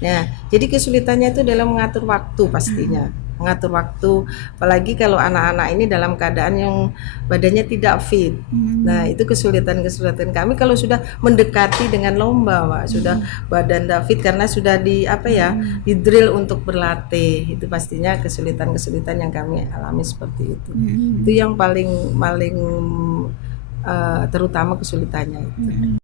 Nah, jadi kesulitannya itu dalam mengatur waktu pastinya. Mengatur waktu, apalagi kalau anak-anak ini dalam keadaan yang badannya tidak fit. Nah, itu kesulitan-kesulitan kami kalau sudah mendekati dengan lomba, Mbak. Sudah badan tidak fit karena sudah di apa ya, di drill untuk berlatih. Itu pastinya kesulitan-kesulitan yang kami alami seperti itu. Itu yang paling paling terutama kesulitannya itu.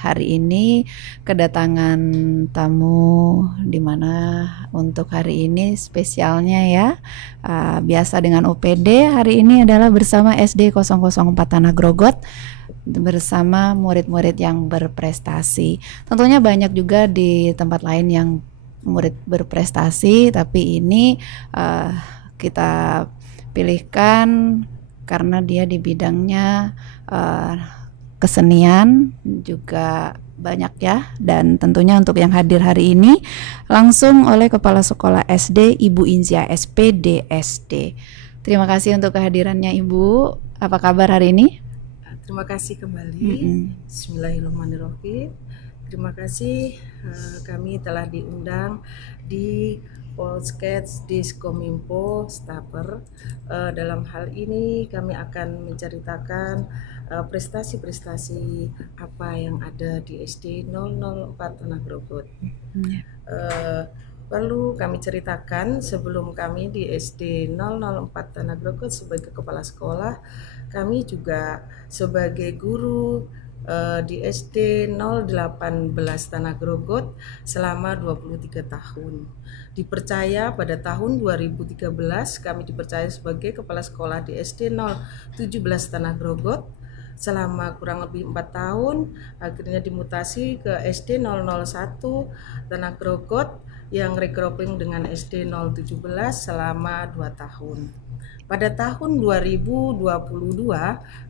Hari ini kedatangan tamu di mana untuk hari ini spesialnya ya. Biasa dengan OPD, hari ini adalah bersama SD 004 Tanah Grogot bersama murid-murid yang berprestasi. Tentunya banyak juga di tempat lain yang murid berprestasi, tapi ini kita pilihkan karena dia di bidangnya kesenian juga banyak ya, dan tentunya untuk yang hadir hari ini langsung oleh Kepala Sekolah SD Ibu Inzia SPD SD. Terima kasih untuk kehadirannya Ibu. Apa kabar hari ini? Terima kasih kembali. Bismillahirrahmanirrahim. Terima kasih kami telah diundang di Polskets Diskominfo Staper. Dalam hal ini kami akan menceritakan prestasi-prestasi apa yang ada di SD 004 Tanah Grogot. Perlu kami ceritakan sebelum kami di SD 004 Tanah Grogot sebagai kepala sekolah, kami juga sebagai guru di SD 018 Tanah Grogot selama 23 tahun. Dipercaya pada tahun 2013 kami dipercaya sebagai kepala sekolah di SD 017 Tanah Grogot selama kurang lebih 4 tahun, akhirnya dimutasi ke SD 001 Tanah Grogot yang regrouping dengan SD 017 selama 2 tahun. Pada tahun 2022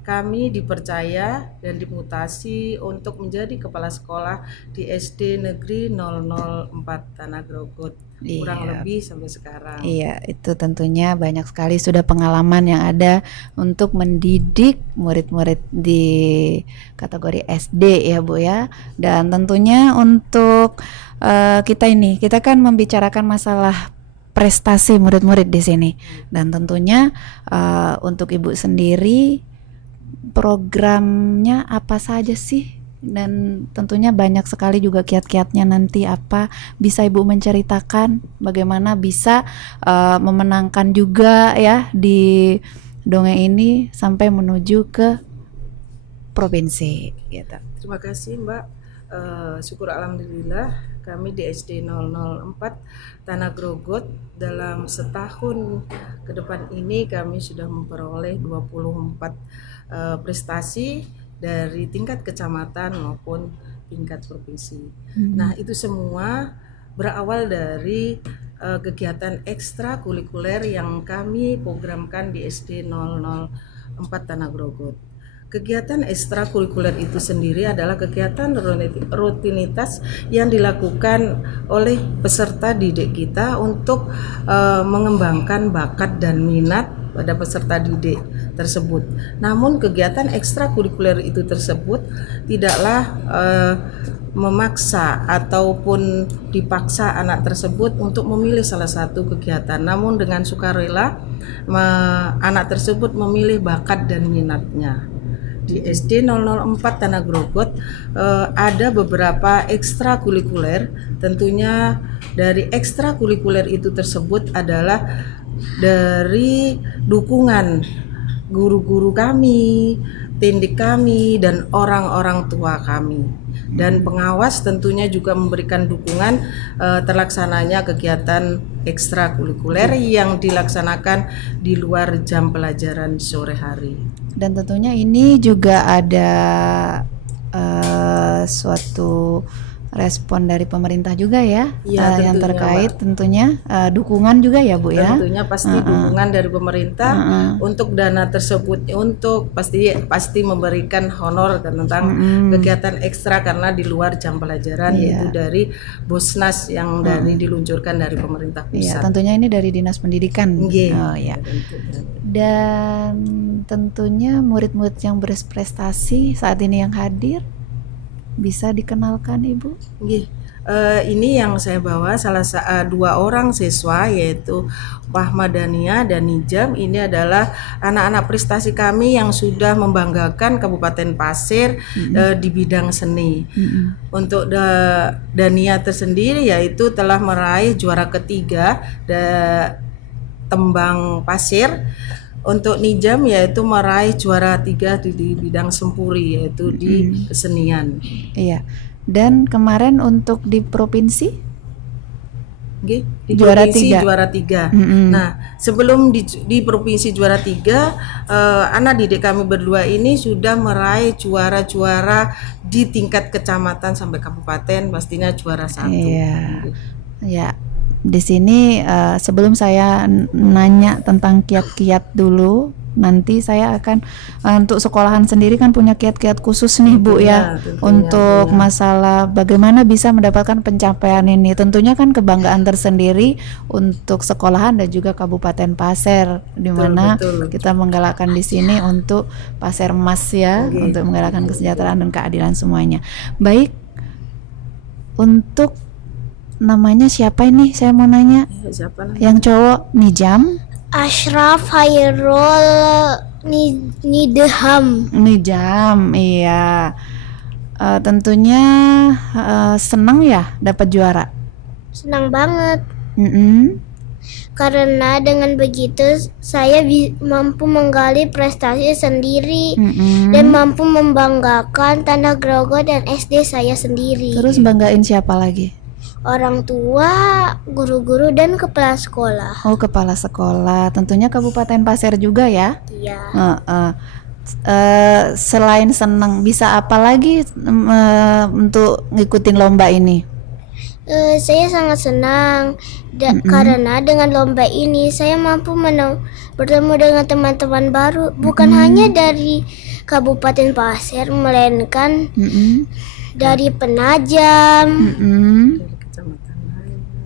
kami dipercaya dan dimutasi untuk menjadi kepala sekolah di SD Negeri 004 Tanah Grogot. Kurang lebih sampai sekarang. Iya, itu tentunya banyak sekali sudah pengalaman yang ada untuk mendidik murid-murid di kategori SD ya Bu ya. Dan tentunya untuk kita kan membicarakan masalah prestasi murid-murid di sini. Dan tentunya untuk Ibu sendiri programnya apa saja sih? Dan tentunya banyak sekali juga kiat-kiatnya nanti apa, bisa Ibu menceritakan bagaimana bisa memenangkan juga ya di dongeng ini sampai menuju ke provinsi gitu. Terima kasih Mbak. Syukur alhamdulillah kami di SD 004 Tanah Grogot dalam setahun ke depan ini kami sudah memperoleh 24 prestasi dari tingkat kecamatan maupun tingkat provinsi. Nah, itu semua berawal dari kegiatan ekstrakurikuler yang kami programkan di SD 004 Tanah Grogot. Kegiatan ekstrakurikuler itu sendiri adalah kegiatan rutinitas yang dilakukan oleh peserta didik kita untuk mengembangkan bakat dan minat pada peserta didik tersebut. Namun kegiatan ekstrakurikuler itu tersebut tidaklah memaksa ataupun dipaksa anak tersebut untuk memilih salah satu kegiatan. Namun dengan sukarela anak tersebut memilih bakat dan minatnya. Di SD 004 Tanah Grogot ada beberapa ekstrakurikuler. Tentunya dari ekstrakurikuler itu tersebut adalah dari dukungan guru-guru kami, tindik kami, dan orang-orang tua kami. Dan pengawas tentunya juga memberikan dukungan terlaksananya kegiatan ekstrakurikuler yang dilaksanakan di luar jam pelajaran sore hari. Dan tentunya ini juga ada suatu respon dari pemerintah juga ya, Iya, yang tentunya, terkait Mbak. tentunya dukungan juga ya Bu ya. Tentunya pasti dukungan dari pemerintah untuk dana tersebut, untuk pasti memberikan honor tentang kegiatan ekstra karena di luar jam pelajaran, yaitu Iya. dari Bosnas yang dari diluncurkan dari pemerintah Iya, pusat. tentunya ini dari Dinas Pendidikan. Nggih. Oh ya. Tentunya. Dan tentunya murid-murid yang berprestasi saat ini yang hadir bisa dikenalkan Ibu. Nggih. Ini yang saya bawa dua orang siswa, yaitu Wahmadania dan Nijam. Ini adalah anak-anak prestasi kami yang sudah membanggakan Kabupaten Pasir di bidang seni. Untuk Dania tersendiri yaitu telah meraih juara ketiga tembang pasir. Untuk Nijam yaitu meraih juara 3 di bidang sempuri, yaitu di kesenian. Iya. Dan kemarin untuk di provinsi Nggih, di Juara provinsi tiga. juara 3. Nah, sebelum di provinsi juara 3, anak didik kami berdua ini sudah meraih juara-juara di tingkat kecamatan sampai kabupaten, pastinya juara 1. Iya. Ya, di sini sebelum saya nanya tentang kiat-kiat dulu, nanti saya akan untuk sekolahan sendiri kan punya kiat-kiat khusus nih Bu ya, Tentunya, untuk masalah bagaimana bisa mendapatkan pencapaian ini. Tentunya kan kebanggaan tersendiri untuk sekolahan dan juga Kabupaten Pasir, di mana betul. kita menggalakkan di sini untuk Pasir Emas ya, untuk menggalakkan kesejahteraan dan keadilan semuanya. Baik, untuk namanya siapa ini? Saya mau nanya. Siapa namanya? Yang cowok Nijam, Ashraf Hairul Nidham. Nijam, iya. Tentunya senang ya dapat juara. Senang banget Mm-mm. karena dengan begitu saya mampu menggali prestasi sendiri Mm-mm. dan mampu membanggakan Tanah Grogol dan SD saya sendiri. Terus banggain siapa lagi? Orang tua, guru-guru dan kepala sekolah. Oh, kepala sekolah. Tentunya Kabupaten Pasir juga ya. Iya. Selain senang, bisa apa lagi untuk ngikutin lomba ini? Saya sangat senang karena dengan lomba ini saya mampu bertemu dengan teman-teman baru, bukan hanya dari Kabupaten Pasir, melainkan dari Penajam,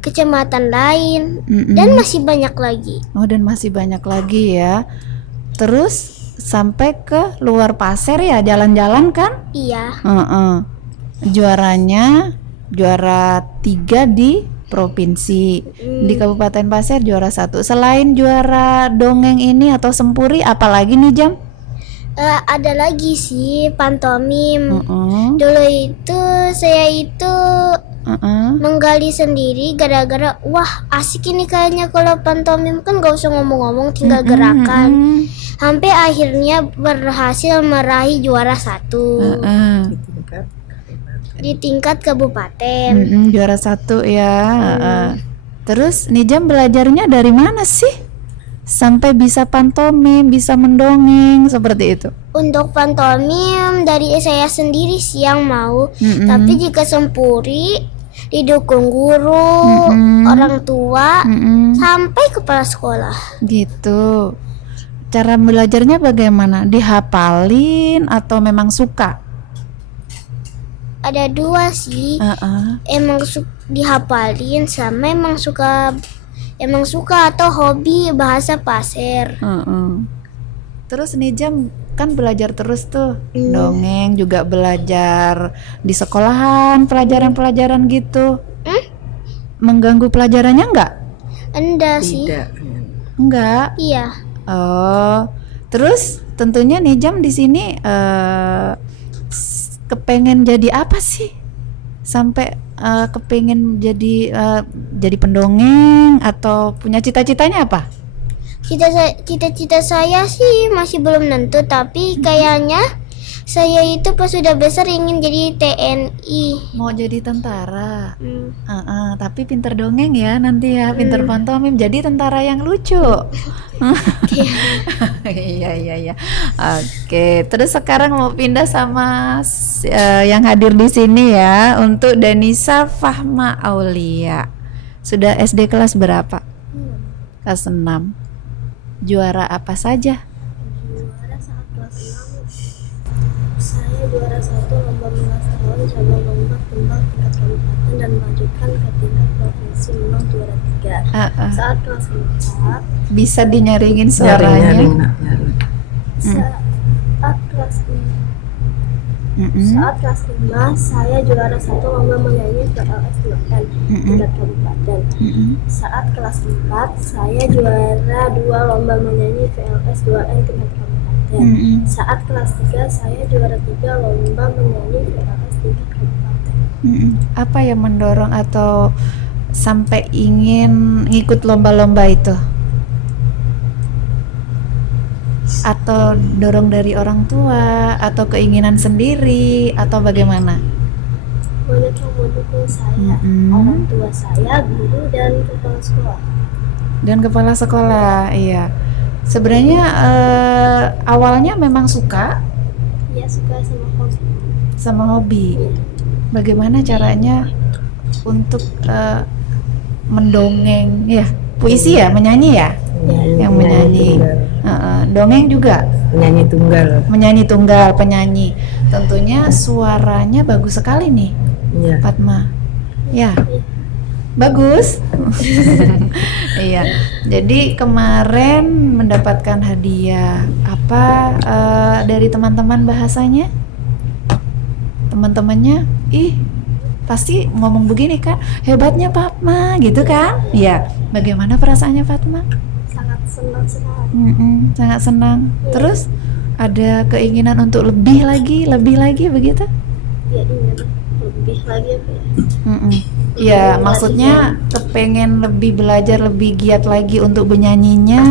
kecamatan lain, dan masih banyak lagi. Oh, dan masih banyak lagi ya. Terus sampai ke luar Pasir ya, jalan-jalan kan? Iya. Juaranya juara 3 di provinsi, di Kabupaten Pasir juara 1. Selain juara dongeng ini atau sempuri, apalagi nih Jam? Ada lagi sih pantomim. Dulu itu saya itu menggali sendiri gara-gara wah asik ini kayaknya kalau pantomim kan gak usah ngomong-ngomong, tinggal gerakan. Sampai akhirnya berhasil meraih juara 1 di tingkat kabupaten. Juara 1 ya. Terus Nijam belajarnya dari mana sih sampai bisa pantomim, bisa mendongeng seperti itu? Untuk pantomim dari saya sendiri sih yang mau, tapi jika sempuri didukung guru, orang tua, sampai kepala sekolah. Gitu. Cara belajarnya bagaimana? Dihafalin atau memang suka? Ada dua sih, emang dihafalin sama emang suka atau hobi bahasa Pasir. Terus Nijam kan belajar terus tuh, dongeng juga belajar di sekolahan, pelajaran-pelajaran gitu. Mengganggu pelajarannya enggak? Enggak sih. Tidak. Enggak. Iya. Oh, terus tentunya Nijam di sini kepengen jadi apa sih? Sampai kepengen jadi pendongeng atau punya cita-citanya apa? Cita-cita saya sih masih belum tentu, tapi kayaknya Saya itu pas sudah besar ingin jadi TNI. Mau jadi tentara. Tapi pinter dongeng ya nanti ya, pinter pantomim, jadi tentara yang lucu. Iya. Oke, terus sekarang mau pindah sama yang hadir di sini ya, untuk Danisa Fahma Aulia. Sudah SD kelas berapa? Kelas 6. Juara apa saja? Juara saat kelas 6. Saya juara 1 lomba mengas tahun, cabang lomba kembang tingkat kabupaten dan melanjutkan ke tingkat provinsi menang juara 3. Saat kelas 4 bisa dinyaringin suaranya. Saat kelas 5 Saat kelas 5 saya juara 1 lomba menyanyi VLS 2N tingkat kabupaten. Saat kelas 4 saya juara 2 lomba menyanyi VLS 2N tingkat kabupaten. Saat kelas 3 saya juara 3 lomba menyanyi VLS tingkat kabupaten. Apa yang mendorong atau sampai ingin ngikut lomba-lomba itu? Atau dorong dari orang tua, atau keinginan sendiri, atau bagaimana? Banyak yang mendukung saya, orang tua saya, guru, dan kepala sekolah. Dan kepala sekolah, iya. Sebenarnya awalnya memang suka? Iya, suka sama hobi. Sama hobi. Iya. Bagaimana caranya untuk mendongeng, ya? Puisi ya, menyanyi ya? Yang menyanyi. Dongeng juga. Menyanyi tunggal, penyanyi. Tentunya suaranya bagus sekali nih, Fatma. Ya, bagus. Iya. Jadi kemarin mendapatkan hadiah apa dari teman-teman bahasanya? Teman-temannya, pasti ngomong begini kan, hebatnya Fatma, gitu kan? Iya. Bagaimana perasaannya Fatma? Sangat senang sekali. Sangat senang. Terus ada keinginan untuk lebih lagi begitu? Ya, ingin lebih lagi apa ya? Ya, maksudnya kepengen lebih belajar, lebih giat lagi untuk bernyanyinya,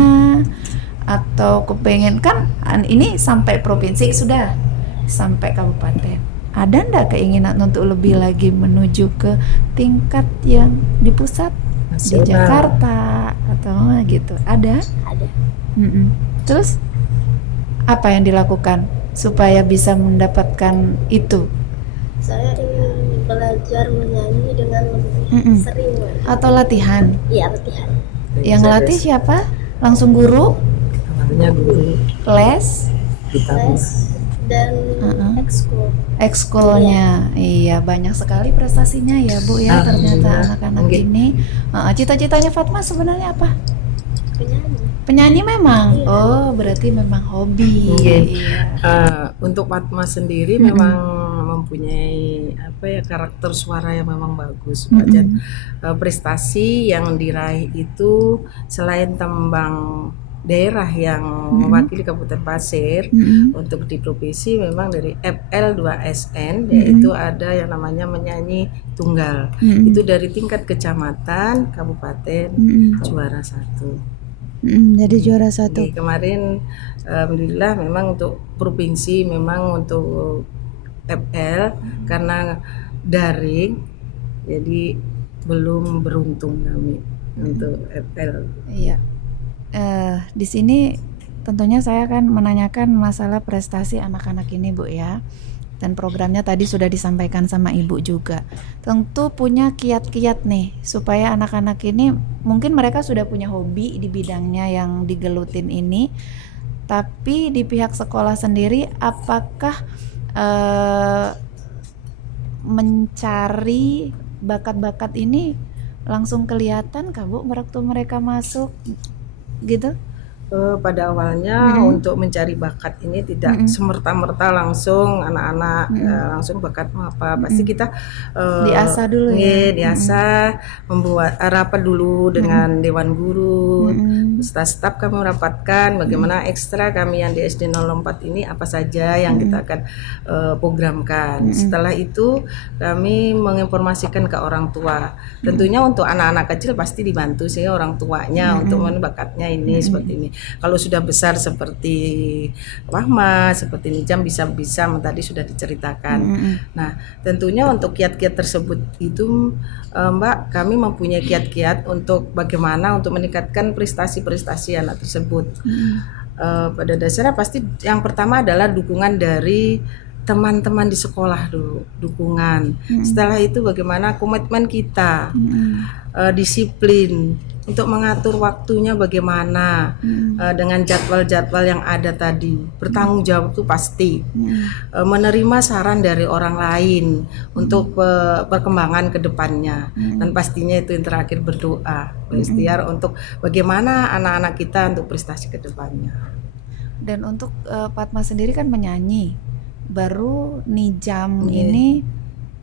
atau kepengen, kan ini sampai provinsi sudah, sampai kabupaten. Ada ndak keinginan untuk lebih lagi menuju ke tingkat yang di pusat? Di Jakarta atau gitu? Ada? Ada. Terus apa yang dilakukan supaya bisa mendapatkan itu? Saya ingin belajar menyanyi dengan lebih sering. Atau latihan? Iya, latihan. Yang latih siapa? Langsung guru? Les? Dan ekskul. Ekskulnya, iya, banyak sekali prestasinya ya Bu ya, ternyata anak-anak ini. Cita-citanya Fatma sebenarnya apa? Penyanyi memang. Oh, berarti memang hobi. Iya. Untuk Fatma sendiri memang mempunyai karakter suara yang memang bagus. Dan prestasi yang diraih itu selain tembang daerah yang mewakili Kabupaten Pasir, untuk di provinsi memang dari FL2SN, yaitu ada yang namanya menyanyi tunggal. Itu dari tingkat kecamatan, kabupaten, juara 1. Jadi juara 1. Kemarin alhamdulillah memang untuk provinsi, memang untuk FL karena daring, jadi belum beruntung kami untuk FL. Iya. Di sini tentunya saya akan menanyakan masalah prestasi anak-anak ini Bu ya, dan programnya tadi sudah disampaikan sama Ibu juga. Tentu punya kiat-kiat nih supaya anak-anak ini, mungkin mereka sudah punya hobi di bidangnya yang digelutin ini, tapi di pihak sekolah sendiri apakah mencari bakat-bakat ini langsung kelihatan kah Bu waktu mereka masuk gitu? Pada awalnya untuk mencari bakat ini tidak semerta-merta langsung anak-anak langsung bakat apa, pasti kita diasah dulu ya. Diasah, membuat rapat dulu dengan dewan guru, staf kami merapatkan bagaimana ekstra kami yang di SD 04 ini apa saja yang kita akan programkan. Setelah itu kami menginformasikan ke orang tua. Tentunya untuk anak-anak kecil pasti dibantu sih orang tuanya untuk bakatnya ini seperti ini. Kalau sudah besar seperti Wahma, seperti Nijam bisa tadi sudah diceritakan. Nah, tentunya untuk kiat-kiat tersebut itu Mbak, kami mempunyai kiat-kiat untuk bagaimana untuk meningkatkan prestasi-prestasi anak tersebut. Pada dasarnya pasti yang pertama adalah dukungan dari teman-teman di sekolah dulu, dukungan. Setelah itu bagaimana komitmen kita, disiplin untuk mengatur waktunya bagaimana, dengan jadwal-jadwal yang ada tadi, bertanggung jawab itu pasti, menerima saran dari orang lain untuk perkembangan ke depannya, dan pastinya itu yang terakhir berdoa, berikhtiar untuk bagaimana anak-anak kita untuk prestasi ke depannya. Dan untuk Fatma sendiri kan menyanyi, baru Nijam ini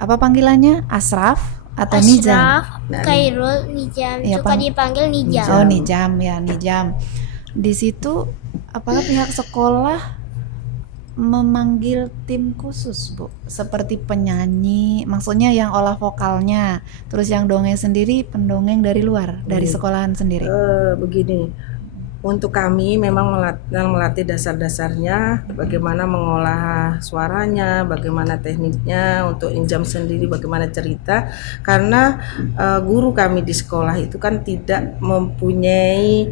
apa panggilannya? Asraf atau Nijam? Ashraf, Khairul, Nijam, Ya, suka dipanggil Nijam. Oh, Nijam ya, Nijam. Di situ apakah pihak sekolah memanggil tim khusus, Bu? Seperti penyanyi, maksudnya yang olah vokalnya, terus yang dongeng sendiri pendongeng dari luar, dari sekolahan sendiri. Begini, untuk kami memang melatih dasar-dasarnya, bagaimana mengolah suaranya, bagaimana tekniknya, untuk Nijam sendiri bagaimana cerita, karena guru kami di sekolah itu kan tidak mempunyai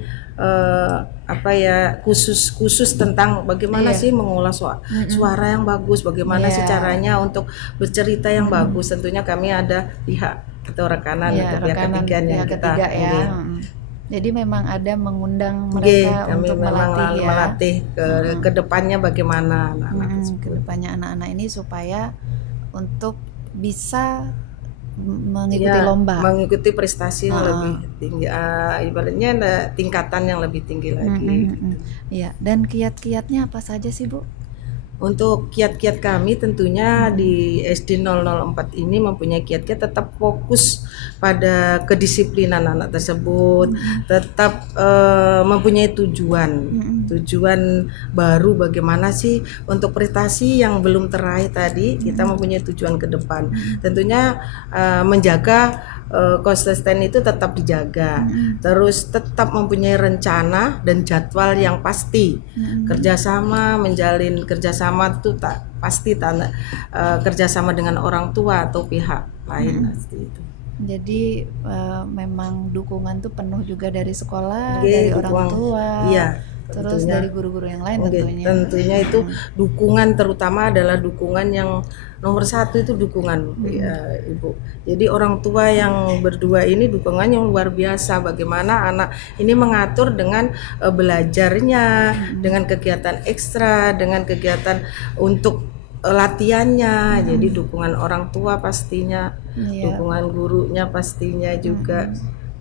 khusus tentang bagaimana sih mengolah suara yang bagus, bagaimana sih caranya untuk bercerita yang bagus. Tentunya kami ada pihak atau rekanan atau pihak ketiga yang kita Jadi memang ada mengundang mereka kami untuk memang melatih ke depannya bagaimana anak-anak ke depannya anak-anak ini supaya untuk bisa mengikuti lomba, mengikuti prestasi yang lebih tinggi, ibaratnya ada tingkatan yang lebih tinggi lagi. Ya, dan kiat-kiatnya apa saja sih, Bu? Untuk kiat-kiat kami tentunya di SD 004 ini mempunyai kiat-kiat tetap fokus pada kedisiplinan anak tersebut, tetap mempunyai tujuan baru, bagaimana sih untuk prestasi yang belum teraih tadi, kita mempunyai tujuan ke depan. Tentunya menjaga konsisten itu tetap dijaga, terus tetap mempunyai rencana dan jadwal yang pasti, menjalin kerjasama itu pasti kerjasama dengan orang tua atau pihak lain pasti itu. Jadi memang dukungan tuh penuh juga dari sekolah, dari orang tua, terus tentunya, dari guru-guru yang lain tentunya itu dukungan, terutama adalah dukungan yang nomor satu itu dukungan Ibu. Jadi orang tua yang berdua ini dukungan yang luar biasa, bagaimana anak ini mengatur dengan belajarnya, dengan kegiatan ekstra, dengan kegiatan untuk latihannya. Jadi dukungan orang tua pastinya, dukungan gurunya pastinya juga.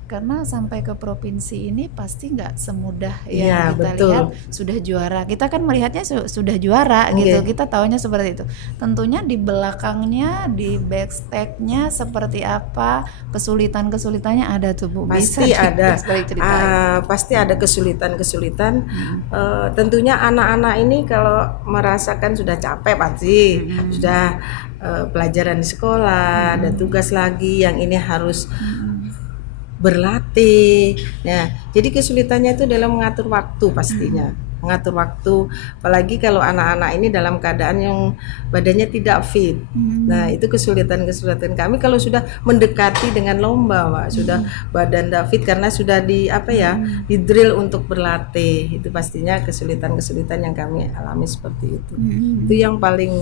Karena sampai ke provinsi ini pasti nggak semudah yang kita betul. lihat sudah juara. Kita kan melihatnya sudah juara gitu. Kita taunya seperti itu. Tentunya di belakangnya, di backstage-nya seperti apa, kesulitannya ada tuh, Bu. Pasti ada. Pasti ada kesulitan. Tentunya anak-anak ini kalau merasakan sudah capek pasti, sudah pelajaran di sekolah, ada tugas lagi yang ini harus berlatih. Nah, jadi kesulitannya itu dalam mengatur waktu pastinya. Mengatur waktu, apalagi kalau anak-anak ini dalam keadaan yang badannya tidak fit. Nah, itu kesulitan kami kalau sudah mendekati dengan lomba, Pak. Sudah badan tidak fit karena sudah di drill untuk berlatih. Itu pastinya kesulitan yang kami alami seperti itu. Itu yang paling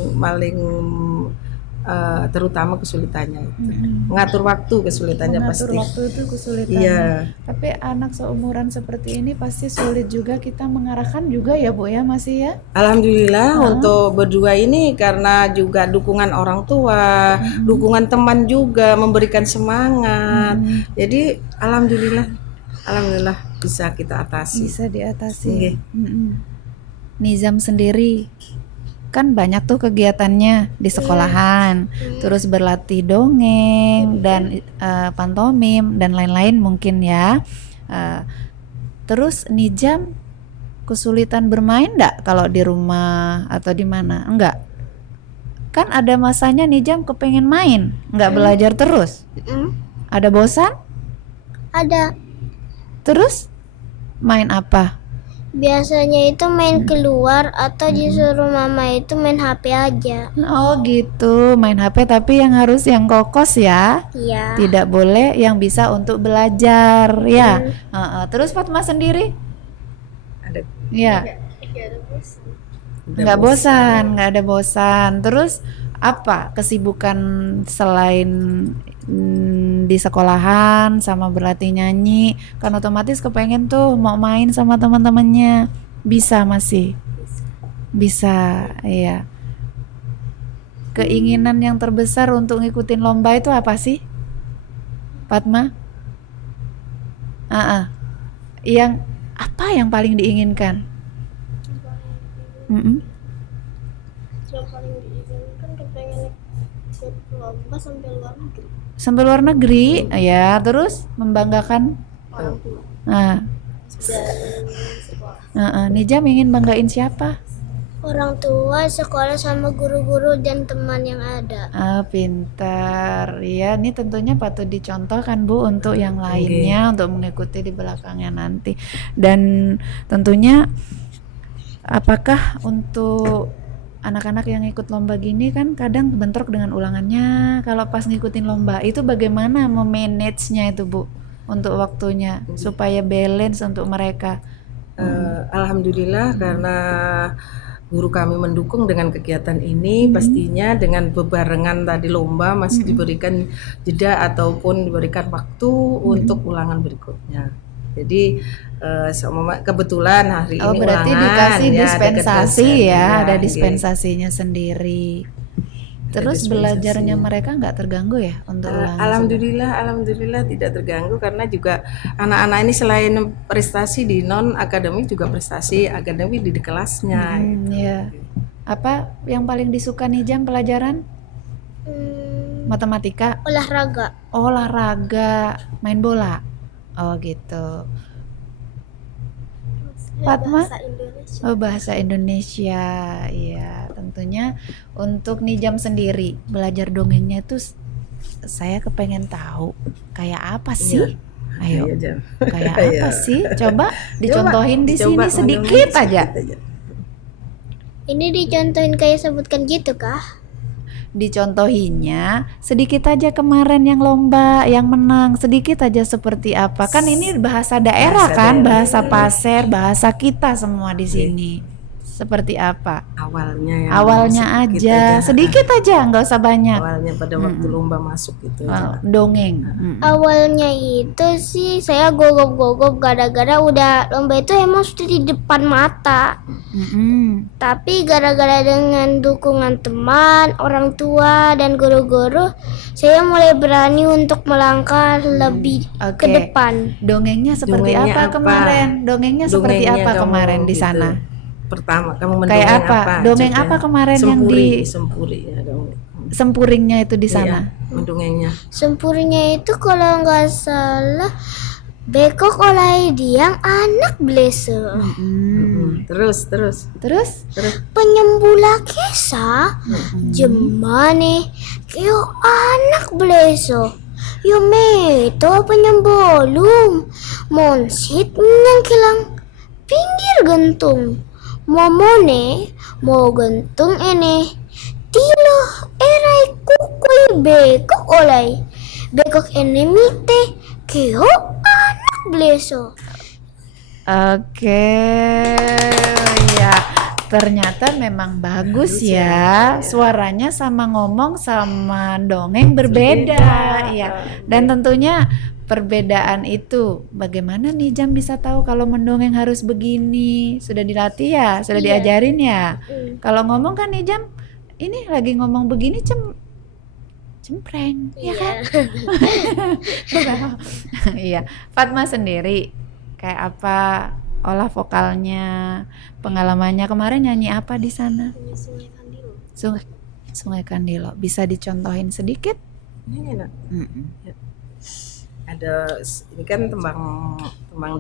terutama kesulitannya itu. Mengatur waktu kesulitannya pasti. Mengatur waktu itu kesulitannya. Iya. Tapi anak seumuran seperti ini pasti sulit juga kita mengarahkan juga ya, Bu ya, masih ya. Alhamdulillah untuk berdua ini karena juga dukungan orang tua, dukungan teman juga memberikan semangat. Jadi alhamdulillah bisa kita atasi. Bisa diatasi. Nizam sendiri kan banyak tuh kegiatannya di sekolahan, terus berlatih dongeng dan pantomim dan lain-lain mungkin ya. Terus Nijam kesulitan bermain enggak kalau di rumah atau di mana? Enggak. Kan ada masanya Nijam kepengen main, enggak belajar terus. Ada bosan? Ada. Terus main apa? Biasanya itu main keluar atau disuruh mama itu main HP aja. Oh gitu, main HP tapi yang harus yang kokos ya. Iya. Tidak boleh yang bisa untuk belajar ya. Terus Fatma sendiri? Ada Ya, udah nggak bosan, nggak ada bosan. Terus apa kesibukan selain di sekolahan sama berlatih nyanyi? Kan otomatis kepengen tuh mau main sama teman-temannya. Bisa masih? Bisa, iya. Keinginan yang terbesar untuk ngikutin lomba itu apa sih, Fatma? Yang apa yang paling diinginkan? Mm-mm. Yang paling diinginkan kepengen ikut lomba sampai luar negeri. Sampai luar negeri, ya. Terus membanggakan. Orang tua Nah, dan sekolah. Nijam ingin banggain siapa? Orang tua, sekolah sama guru-guru dan teman yang ada. Pintar. Ya, ini tentunya patut dicontohkan Bu untuk yang lainnya untuk mengikuti di belakangnya nanti. Dan tentunya apakah untuk anak-anak yang ikut lomba gini kan kadang bentrok dengan ulangannya. Kalau pas ngikutin lomba itu bagaimana memanage-nya itu Bu untuk waktunya supaya balance untuk mereka? Alhamdulillah karena guru kami mendukung dengan kegiatan ini, pastinya dengan bebarengan tadi lomba masih diberikan jeda ataupun diberikan waktu untuk ulangan berikutnya. Jadi kebetulan hari ini berarti ulangan dikasih ya, dispensasi ya, ada gitu. dispensasinya sendiri. Terus belajarnya mereka nggak terganggu ya untuk ulangan? Alhamdulillah tidak terganggu karena juga anak-anak ini selain prestasi di non akademik juga prestasi akademik di kelasnya. Ya. Apa yang paling disuka nih Jam pelajaran? Matematika? Olahraga, main bola. Oh gitu. Fatma? Bahasa Indonesia. Iya, tentunya untuk Nijam sendiri belajar dongengnya itu saya kepengen tahu kayak apa sih? Ayo. Kayak apa sih? Coba dicontohin di sini sedikit aja. Ini dicontohin kayak sebutkan gitu kah? Dicontohinnya sedikit aja kemarin yang lomba yang menang, sedikit aja seperti apa. Kan ini bahasa daerah kan, bahasa Pasir, bahasa kita semua di sini. Seperti apa? Awalnya aja, sedikit aja, nggak usah banyak. Awalnya pada waktu lomba masuk gitu. Dongeng. Awalnya itu sih saya gogok-gogok gara-gara udah lomba itu emang sudah di depan mata. Tapi gara-gara dengan dukungan teman, orang tua dan guru-guru, saya mulai berani untuk melangkah lebih ke depan. Dongengnya seperti apa kemarin? Dongengnya seperti apa kemarin di sana? Pertama kamu mendongeng kayak apa? Dongeng apa kemarin yang di Sempuri ya dongeng. Sempuringnya itu di sana? Iya, mendongengnya. Sempurinya itu kalau nggak salah bekok oleh diang anak bleso. Terus penyembula kesa jemane keo anak bleso yo meto penyembulung monsit nyangkilang pinggir gentung momone mau gentung ini tilo erai kukui bekok oleh bekok ini mite keo anak bleso. Oke, ya ternyata memang bagus ya. Suaranya sama ngomong sama dongeng berbeda ya. Dan tentunya perbedaan itu bagaimana nih Jam bisa tahu kalau mendongeng harus begini? Sudah dilatih ya, sudah diajarin ya. Kalau ngomong kan nih Jam, ini lagi ngomong begini cempreng, ya kan? Iya. Fatma sendiri kayak apa olah vokalnya, pengalamannya kemarin nyanyi apa di sana? Sungai Kandilo. Bisa dicontohin sedikit? Ini ada ini kan tembang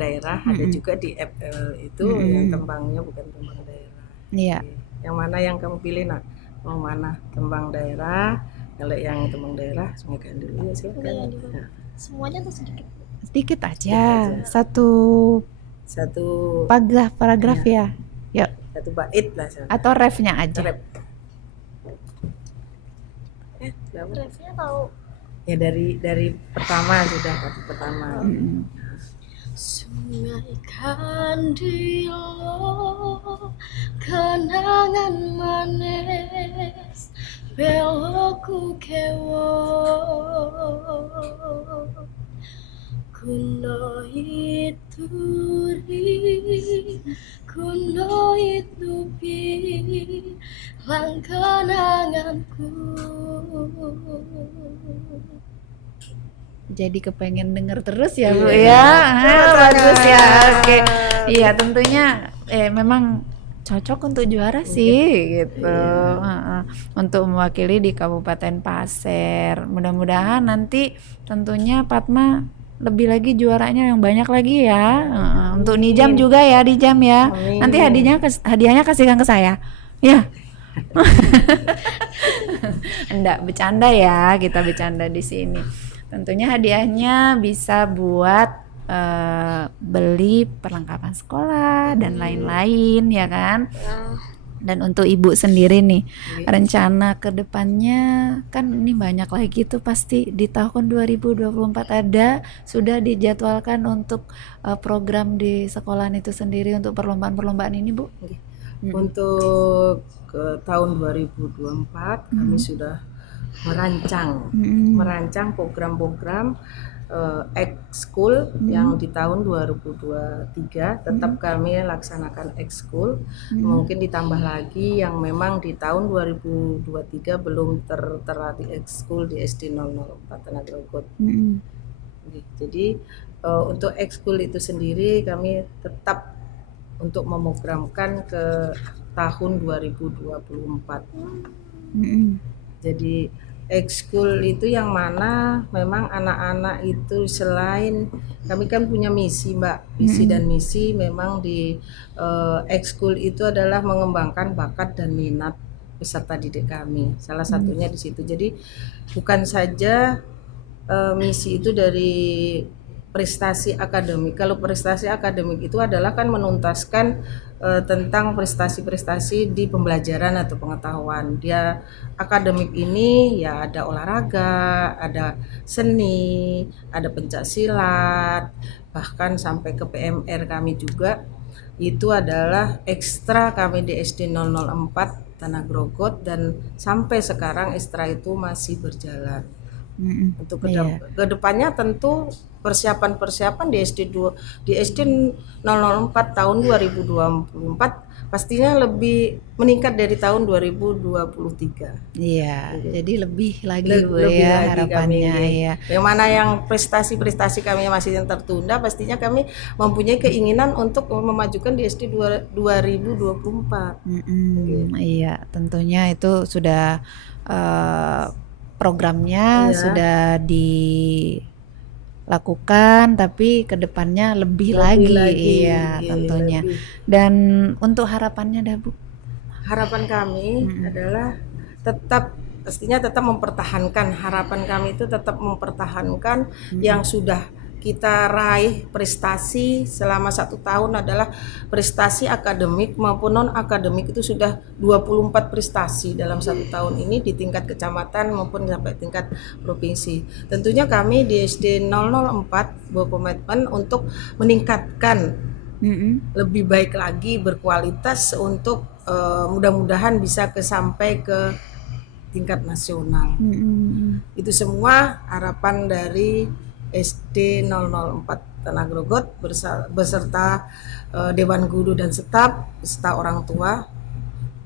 daerah, ada juga di FL itu yang tembangnya bukan tembang daerah. Iya. Yang mana yang kamu pilih nak? Mau mana? Tembang daerah? Kalau yang tembang daerah Sungai Kandilo ya silakan. Semuanya tuh sedikit. Sedikit aja. Satu Satu paragraf ya. Yuk, satu bait lah. atau refnya aja. Rep. Berapa? Refnya tahu. Ya dari pertama sudah bait pertama. Sungai Kandilo, kenangan manis, belokku kewo, kuno ituri, kuno itupi, lang kenanganku. Jadi kepengen denger terus ya Bu ya. Bagus ya. Oke. Iya, tentunya memang cocok untuk juara sih gitu. Untuk mewakili di Kabupaten Pasir. Mudah-mudahan nanti tentunya Fatma lebih lagi juaranya yang banyak lagi ya. Untuk Nijam juga ya, Nijam ya. Amin. Nanti hadiahnya kasihkan ke saya. Ya. Enggak, bercanda ya, kita bercanda di sini. Tentunya hadiahnya bisa buat beli perlengkapan sekolah dan lain-lain ya kan. Dan untuk ibu sendiri nih, rencana ke depannya kan ini banyak lagi tuh pasti di tahun 2024 sudah dijadwalkan untuk program di sekolahan itu sendiri untuk perlombaan-perlombaan ini Bu. Untuk ke tahun 2024 kami sudah merancang program-program ekskul yang di tahun 2023 tetap kami laksanakan ekskul. Mungkin ditambah lagi yang memang di tahun 2023 belum tertera di ekskul di SD 004 Tanah Grogot. Jadi untuk ekskul itu sendiri kami tetap untuk memprogramkan ke tahun 2024. Jadi ekskul itu yang mana memang anak-anak itu selain kami kan punya misi Mbak, dan misi memang di ekskul itu adalah mengembangkan bakat dan minat peserta didik kami. Salah satunya di situ. Jadi bukan saja misi itu dari prestasi akademik. Kalau prestasi akademik itu adalah kan menuntaskan tentang prestasi-prestasi di pembelajaran atau pengetahuan. Dia akademik ini ya ada olahraga, ada seni, ada pencaksilat, bahkan sampai ke PMR kami juga. Itu adalah ekstra kami di SD 004 Tanah Grogot dan sampai sekarang ekstra itu masih berjalan. Untuk kedepannya tentu persiapan di SD 004 tahun 2024 pastinya lebih meningkat dari tahun 2023. Iya, jadi lebih lagi Bu Lebih ya lagi harapannya kami. ya. Yang mana yang prestasi kami masih yang tertunda, pastinya kami mempunyai keinginan untuk memajukan di SD 2024. Iya, tentunya itu sudah programnya sudah dilakukan, tapi kedepannya lebih lagi ya tentunya. Lebih. Dan untuk harapannya dah Bu? Harapan kami adalah pastinya tetap mempertahankan. Harapan kami itu tetap mempertahankan yang sudah kita raih prestasi selama 1 tahun adalah prestasi akademik maupun non akademik itu sudah 24 prestasi dalam 1 tahun ini di tingkat kecamatan maupun sampai tingkat provinsi. Tentunya kami di SD 004 berkomitmen untuk meningkatkan lebih baik lagi, berkualitas untuk mudah-mudahan bisa sampai ke tingkat nasional. Itu semua harapan dari SD 004 Tanah Grogot beserta Dewan Guru dan Staf beserta orang tua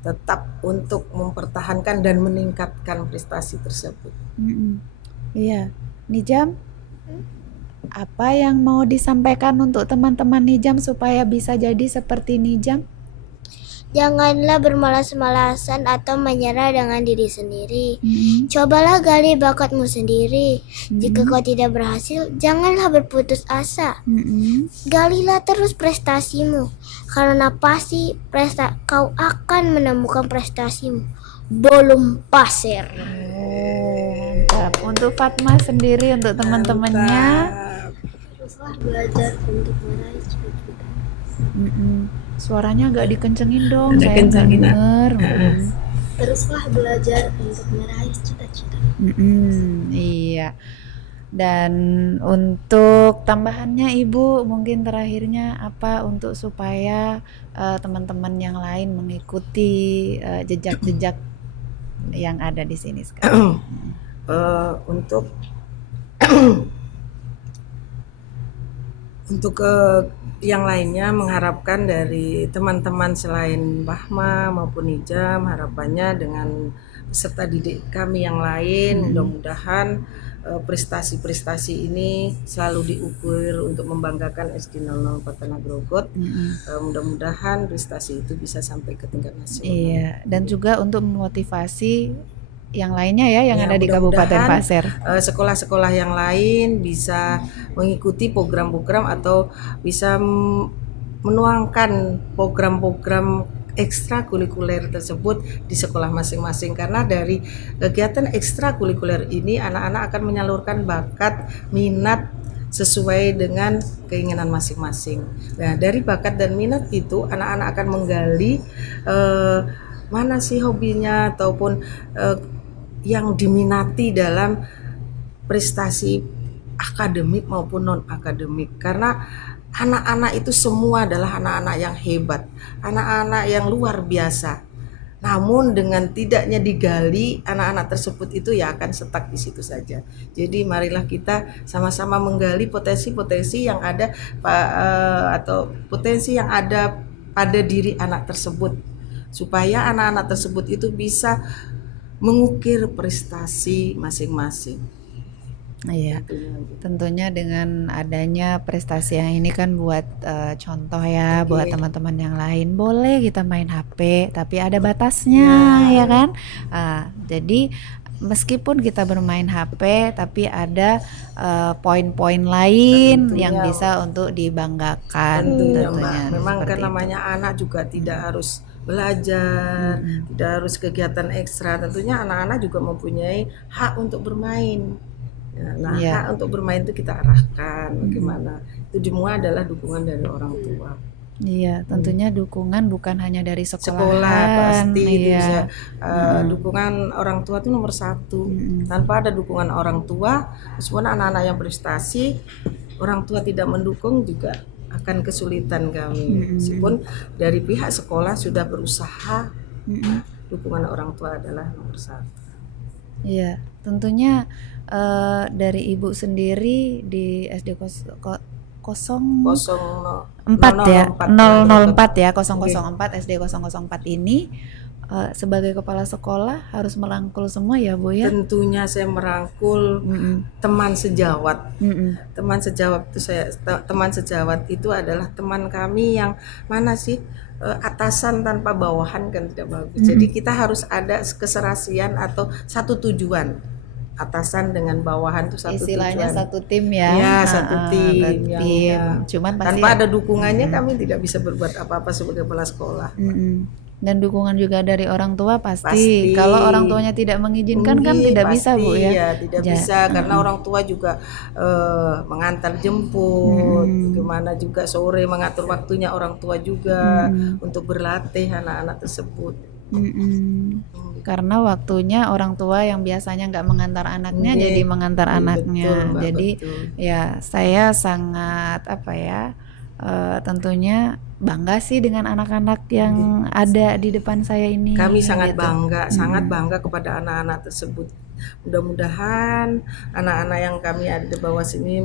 tetap untuk mempertahankan dan meningkatkan prestasi tersebut. Iya, Nijam, apa yang mau disampaikan untuk teman-teman Nijam supaya bisa jadi seperti Nijam? Janganlah bermalas-malasan atau menyerah dengan diri sendiri. Cobalah gali bakatmu sendiri. Jika kau tidak berhasil, janganlah berputus asa. Galilah terus prestasimu, karena pasti kau akan menemukan prestasimu. Belum pasir. Mantap. Untuk Fatma sendiri, untuk teman-temannya, Teruslah belajar untuk meraih cita-cita. Suaranya agak dikencengin dong, Agak saya nggak kencengin, Nak. denger. Teruslah belajar untuk meraih cita-cita. Iya. Dan untuk tambahannya Ibu, mungkin terakhirnya apa untuk supaya teman-teman yang lain mengikuti jejak-jejak yang ada di sini sekarang. Untuk yang lainnya mengharapkan dari teman-teman selain Bahma maupun Hijam, harapannya dengan peserta didik kami yang lain mudah-mudahan prestasi-prestasi ini selalu diukur untuk membanggakan SD 004 Tanah Grogot. Mudah-mudahan prestasi itu bisa sampai ke tingkat nasional. Iya, dan juga untuk memotivasi yang lainnya ya yang Ya, ada di Kabupaten mudah-mudahan, Pasir. Sekolah-sekolah yang lain bisa mengikuti program-program atau bisa menuangkan program-program ekstrakurikuler tersebut di sekolah masing-masing, karena dari kegiatan ekstrakurikuler ini anak-anak akan menyalurkan bakat, minat sesuai dengan keinginan masing-masing. Nah, dari bakat dan minat itu anak-anak akan menggali mana sih hobinya ataupun yang diminati dalam prestasi akademik maupun non akademik, karena anak-anak itu semua adalah anak-anak yang hebat, anak-anak yang luar biasa. Namun dengan tidaknya digali, anak-anak tersebut itu ya akan stuck di situ saja. Jadi marilah kita sama-sama menggali potensi-potensi yang ada atau potensi yang ada pada diri anak tersebut, supaya anak-anak tersebut itu bisa mengukir prestasi masing-masing. Iya, tentunya dengan adanya prestasi yang ini kan buat contoh ya buat teman-teman yang lain. Boleh kita main HP, tapi ada batasnya ya kan. Jadi meskipun kita bermain HP, tapi ada poin-poin lain yang bisa untuk dibanggakan. Tentunya, Tentunya, Mbak. Memang kan seperti itu. namanya anak juga tidak harus belajar, tidak harus kegiatan ekstra. Tentunya anak-anak juga mempunyai hak untuk bermain. Nah, Iya. hak untuk bermain itu kita arahkan bagaimana. Itu semua adalah dukungan dari orang tua. Iya, tentunya dukungan bukan hanya dari Sekolah sekolahan. pasti itu Iya. bisa dukungan orang tua itu nomor satu. Tanpa ada dukungan orang tua, meskipun anak-anak yang prestasi, orang tua tidak mendukung juga akan kesulitan kami. Meskipun dari pihak sekolah sudah berusaha, dukungan orang tua adalah nomor satu. Iya, tentunya dari Ibu sendiri di SD 04 ya, 004 ya, 004 SD 004 ini sebagai kepala sekolah harus merangkul semua ya Bu ya. Tentunya saya merangkul teman sejawat. Teman sejawat itu adalah teman kami yang mana sih, atasan tanpa bawahan kan tidak bagus. Jadi kita harus ada keserasian atau satu tujuan. Atasan dengan bawahan itu satu Istilahnya tujuan. satu tim ya. Ya, satu tim. Tim. Cuman pasti tanpa ada dukungannya kami tidak bisa berbuat apa-apa sebagai kepala sekolah. Dan dukungan juga dari orang tua pasti. Kalau orang tuanya tidak mengizinkan kan tidak bisa Bu ya. Ya, tidak bisa karena orang tua juga mengantar jemput, gimana juga sore mengatur waktunya orang tua juga untuk berlatih anak-anak tersebut. Karena waktunya orang tua yang biasanya nggak mengantar anaknya jadi mengantar anaknya. Betul, Mbak, jadi betul. ya saya sangat tentunya bangga sih dengan anak-anak yang ada di depan saya ini. Kami sangat gitu. sangat bangga kepada anak-anak tersebut. Mudah-mudahan anak-anak yang kami ada di bawah sini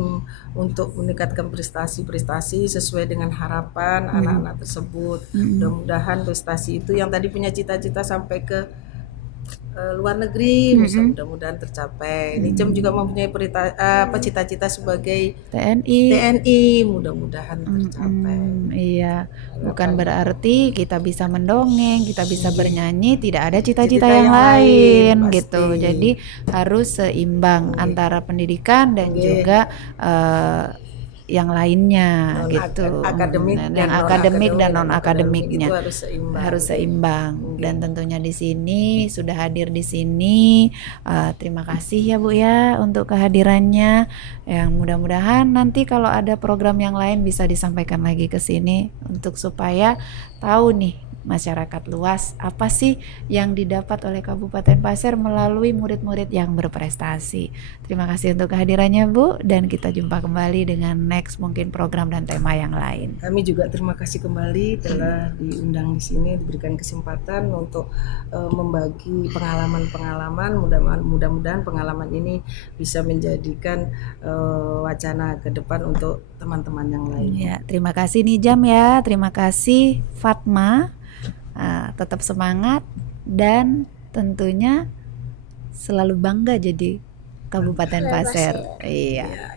untuk meningkatkan prestasi-prestasi sesuai dengan harapan anak-anak tersebut. Mudah-mudahan prestasi itu yang tadi punya cita-cita sampai ke luar negeri, mudah-mudahan tercapai. Nicem juga mempunyai cita-cita sebagai TNI, mudah-mudahan tercapai. Iya, bukan berarti kita bisa mendongeng, kita bisa bernyanyi, tidak ada cita-cita yang lain pasti. gitu. Jadi harus seimbang antara pendidikan dan juga yang lainnya Non gitu. akademik yang dan akademik dan non non-akademik akademiknya itu harus seimbang. harus seimbang. Oke. Dan tentunya di sini sudah hadir di sini. Terima kasih ya Bu ya untuk kehadirannya. Yang mudah-mudahan nanti kalau ada program yang lain bisa disampaikan lagi ke sini untuk supaya tahu nih masyarakat luas apa sih yang didapat oleh Kabupaten Pasir melalui murid-murid yang berprestasi. Terima kasih untuk kehadirannya Bu, dan kita jumpa kembali dengan next mungkin program dan tema yang lain. Kami juga terima kasih kembali telah diundang di sini, diberikan kesempatan untuk membagi pengalaman-pengalaman. Mudah-mudahan pengalaman ini bisa menjadikan wacana ke depan untuk teman-teman yang lain. Ya, terima kasih Nijam ya, terima kasih Fatma. Tetap semangat dan tentunya selalu bangga jadi Kabupaten Pasir. Iya.